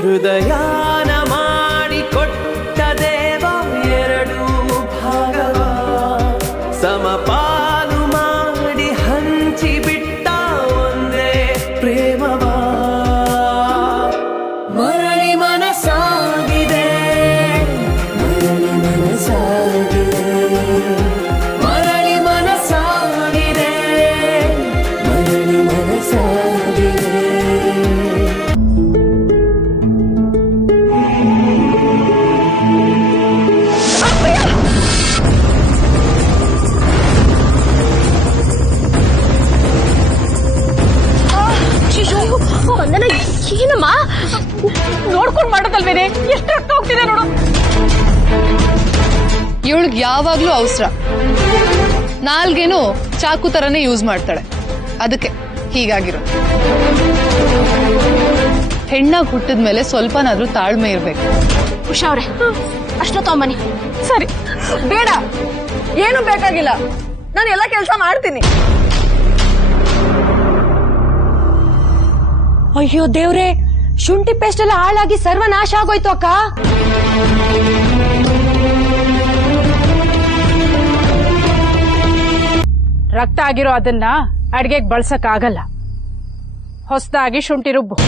ಹೃದಯಾನ ಮಾಡಿಕೊಟ್ಟ ದೇವ ಎರಡು ಭಾಗವ ಸಮಪಾಲು ಮಾಡಿ ಹಂಚಿಬಿಟ್ಟ ಒಂದೇ ಪ್ರೇಮವ ಮರಳಿ ಮನಸಾಗಿದೆ ಮರಳಿ ಮನಸಾಗಿದೆ ಮರಳಿ ಮನಸಾಗಿದೆ ಮರಳಿ ಮನಸಾಗಿದೆ ಏನಮ್ಮ ನೋಡ್ಕೊಂಡ್ ಮಾಡೋದಲ್ವೇನೆ ಎಷ್ಟು ರಕ್ತ ಹೋಗ್ತಿದೆ ನೋಡು. ಇವಳಿಗೆ ಯಾವಾಗ್ಲೂ ಅವಸರ, ನಾಲ್ಗೇನು ಚಾಕು ತರನೇ ಯೂಸ್ ಮಾಡ್ತಾಳೆ, ಅದಕ್ಕೆ ಹೀಗಾಗಿರೋ. ಹೆಣ್ಣಾಗಿ ಹುಟ್ಟಿದ್ಮೇಲೆ ಸ್ವಲ್ಪನಾದ್ರೂ ತಾಳ್ಮೆ ಇರ್ಬೇಕು. ಉಷಾ ಅವ್ರೆ ಅಷ್ಟೊತ್ತಮ್ಮನಿ. ಸರಿ ಬೇಡ, ಏನು ಬೇಕಾಗಿಲ್ಲ, ನಾನು ಎಲ್ಲ ಕೆಲಸ ಮಾಡ್ತೀನಿ. ಅಯ್ಯೋ ದೇವ್ರೆ, ಶುಂಠಿ ಪೇಸ್ಟ್ ಎಲ್ಲ ಹಾಳಾಗಿ ಸರ್ವನಾಶ ಆಗೋಯ್ತು ಅಕ್ಕ. ರಕ್ತ ಆಗಿರೋ ಅದನ್ನ ಅಡ್ಗೆಗೆ ಬಳಸಕ್ ಆಗಲ್ಲ. ಹೊಸದಾಗಿ ಶುಂಠಿ ರುಬ್ಬು.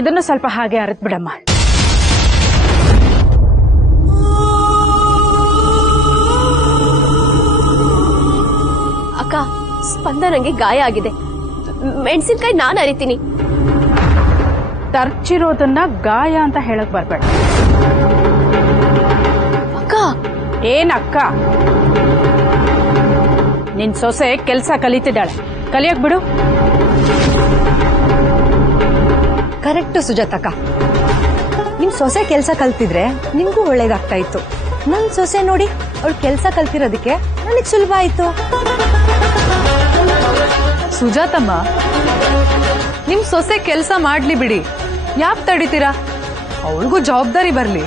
ಇದನ್ನು ಸ್ವಲ್ಪ ಹಾಗೆ ಅರತ್ ಬಿಡಮ್ಮ. ಅಕ್ಕ, ಸ್ಪಂದನಂಗೆ ಗಾಯ ಆಗಿದೆ, ಮೆಣಸಿನ್ಕಾಯಿ ನಾನು ಅರಿತೀನಿ. ತರ್ಚಿರೋದನ್ನ ಗಾಯ ಅಂತ ಹೇಳಕ್ ಬರ್ಬೇಡ. ಅಕ್ಕ ಏನಕ್ಕ, ನಿನ್ ಸೊಸೆ ಕೆಲ್ಸ ಕಲಿತಿದ್ದಾಳೆ, ಕಲಿಯಕ್ ಬಿಡು. ಕರೆಕ್ಟ್ ಸುಜಾತಕ್ಕ, ನಿಮ್ ಸೊಸೆ ಕೆಲ್ಸ ಕಲ್ತಿದ್ರೆ ನಿಮ್ಗೂ ಒಳ್ಳೇದಾಗ್ತಾ ಇತ್ತು. ನನ್ ಸೊಸೆ ನೋಡಿ, ಅವಳು ಕೆಲ್ಸ ಕಲ್ತಿರೋದಕ್ಕೆ ನನಗ್ ಸುಲಭ ಆಯ್ತು. ಸುಜಾತಮ್ಮ, ನಿಮ್ ಸೊಸೆ ಕೆಲ್ಸ ಮಾಡ್ಲಿ ಬಿಡಿ, ಯಾಕೆ ತಡಿತೀರಾ? ಅವಳಿಗೂ ಜವಾಬ್ದಾರಿ ಬರ್ಲಿ.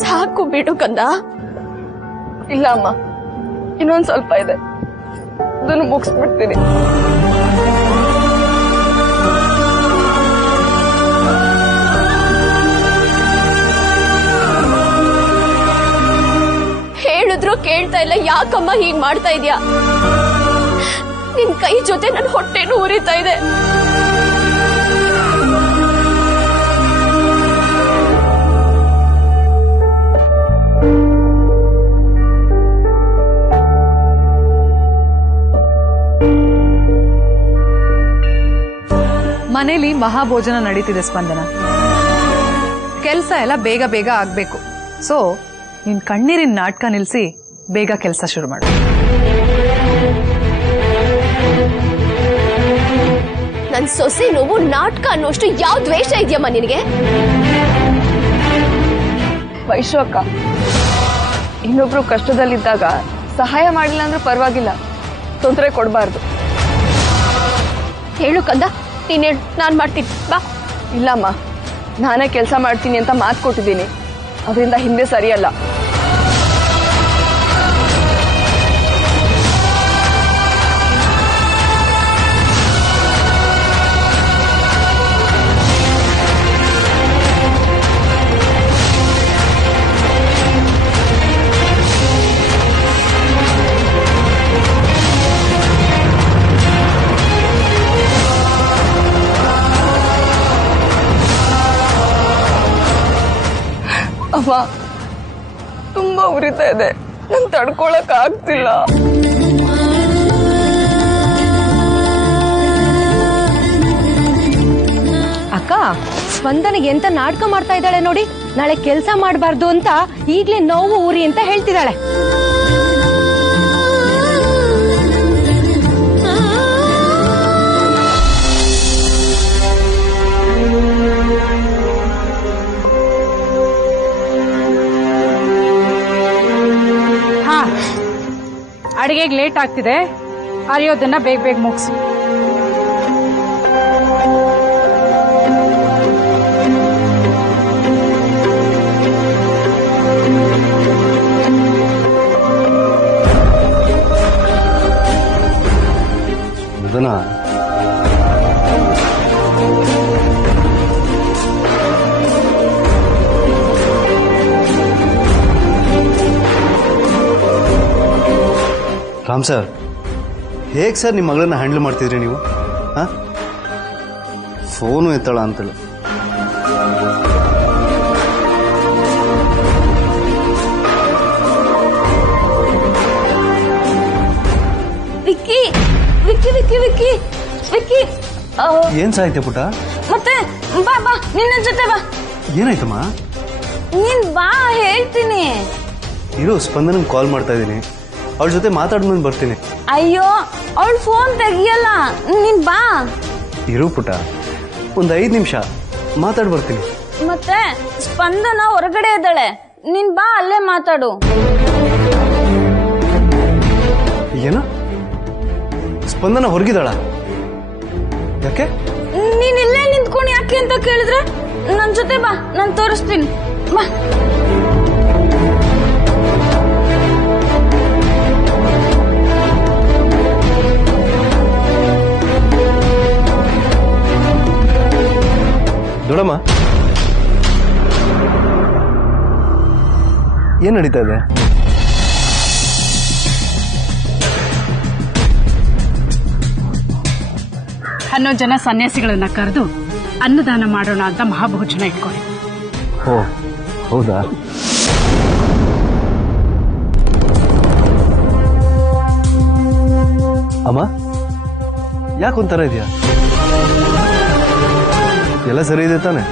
ಸಾಕು ಬಿಡು ಕಂದ. ಇಲ್ಲ ಅಮ್ಮ, ಇನ್ನೊಂದ್ ಸ್ವಲ್ಪ ಇದೆ, ಅದನ್ನು ಮುಗಿಸ್ಬಿಡ್ತೀನಿ. ಹೇಳಿದ್ರು ಕೇಳ್ತಾ ಇಲ್ಲ, ಯಾಕಮ್ಮ ಹೀಗ್ ಮಾಡ್ತಾ ಇದೀಯಾ? ನಿನ್ ಕೈ ಜೊತೆ ನನ್ನ ಹೊಟ್ಟೆನೂ ಉರಿತಾ ಇದೆ. ಮನೇಲಿ ಮಹಾಭೋಜನ ನಡೀತಿದೆ ಸ್ಪಂದನ. ಕೆಲಸ ಎಲ್ಲ ಬೇಗ ಬೇಗ ಆಗ್ಬೇಕು. ಸೊ ನಿನ್ ಕಣ್ಣೀರಿನ ನಾಟಕ ನಿಲ್ಸಿ ಬೇಗ ಕೆಲಸ ಶುರು ಮಾಡು. ನನ್ ಸೊಸೆ ನೋವು ನಾಟಕ ಅನ್ನೋಷ್ಟು ಯಾವ ದ್ವೇಷ ಇದೆಯಮ್ಮ ನಿನಗೆ? ವೈಶು ಅಕ್ಕ, ಇನ್ನೊಬ್ರು ಕಷ್ಟದಲ್ಲಿದ್ದಾಗ ಸಹಾಯ ಮಾಡಿಲ್ಲ ಅಂದ್ರೆ ಪರವಾಗಿಲ್ಲ, ತೊಂದರೆ ಕೊಡಬಾರ್ದು. ಹೇಳು ಕಂದ, ನೀನ್ ಹೇಳು, ನಾನ್ ಮಾಡ್ತೀನಿ, ಬಾ. ಇಲ್ಲಮ್ಮ, ನಾನೇ ಕೆಲಸ ಮಾಡ್ತೀನಿ ಅಂತ ಮಾತು ಕೊಟ್ಟಿದ್ದೀನಿ. ಅದರಿಂದ ಹಿಂದೆ ಸರಿಯಲ್ಲ. ಅಮ್ಮ, ತುಂಬಾ ಉರಿತಾ ಇದೆ, ನನ್ ತಡ್ಕೊಳಕ್ ಆಗ್ತಿಲ್ಲ. ಅಕ್ಕ, ಸ್ಪಂದನಿಗೆ ಎಂತ ನಾಟಕ ಮಾಡ್ತಾ ಇದ್ದಾಳೆ ನೋಡಿ. ನಾಳೆ ಕೆಲಸ ಮಾಡಬಾರ್ದು ಅಂತ ಈಗ್ಲೇ ನೋವು ಊರಿ ಅಂತ ಹೇಳ್ತಿದ್ದಾಳೆ. ಹಾ, ಅಡಿಗೆಗೆ ಲೇಟ್ ಆಗ್ತಿದೆ, ಅರಿಯೋದನ್ನ ಬೇಗ ಬೇಗ ಮುಗಿಸು. ರಾಮ್ ಸರ್, ಹೇಗೆ ಸರ್ ನಿಮ್ಮ ಮಗಳನ್ನ ಹ್ಯಾಂಡಲ್ ಮಾಡ್ತಿದ್ರಿ ನೀವು? ಹಾಂ, ಫೋನು ಎತ್ತಳ ಅಂತಲ್ಲ. ವಿಕ್ಕಿ ವಿಕ್ಕಿ ವಿಕ್ಕಿ ವಿಕ್ಕಿ ವಿಕ್ಕಿ ಏನ್ ಸಾಯ್ತೆ ಪುಟ? ಮತ್ತೆ ಬಾ ಬಾ, ನಿನ್ನ ಜೊತೆ ಬಾ. ಏನಾಯ್ತಮ್ಮ? ನೀನ್ ಬಾ, ಹೇಳ್ತೀನಿ. ಇರು, ಸ್ಪಂದನ ಕಾಲ್ ಮಾಡ್ತಾ ಇದ್ದೀನಿ, ಅವಳ ಜೊತೆ ಮಾತಾಡ್ಮೇಲೆ ಬರ್ತೀನಿ. ಅಯ್ಯೋ, ಅವಳ ಫೋನ್ ತೆಗಿಯಲ್ಲ, ನೀನ್ ಬಾ. ಇರು ಪುಟ, ಒಂದು 5 ನಿಮಿಷ ಮಾತಾಡ್ ಬರ್ತೀನಿ. ಮತ್ತೆ ಸ್ಪಂದನ ಹೊರಗಡೆ ಇದ್ದಾಳೆ, ನೀನ್ ಬಾ, ಅಲ್ಲೇ ಮಾತಾಡು. ಏನು, ಸ್ಪಂದನ ಹೊರಗಿದಾಳ? ಯಾಕೆ? ನೀನ್ ಇಲ್ಲೇ ನಿಂತ್ಕೊಂಡು ಯಾಕೆ ಅಂತ ಕೇಳಿದ್ರೆ, ನನ್ ಜೊತೆ ಬಾ, ನಾನ್ ತೋರಿಸ್ತೀನಿ, ಬಾ. ದೊಡಮ್ಮ, ಏನ್ ನಡೀತಾ ಇದೆ? 11 ಜನ ಸನ್ಯಾಸಿಗಳನ್ನ ಕರೆದು ಅನ್ನದಾನ ಮಾಡೋಣ ಅಂತ ಮಹಾಭೋಜನ ಇಟ್ಕೊಳ್ಳಿ. ಓ, ಹೌದಾ? ಅಮ್ಮ, ಯಾಕೊಂಥರ ಇದೆಯಾ? ಎಲ್ಲ ಸರಿ ಇದೆ ತಾನೆ?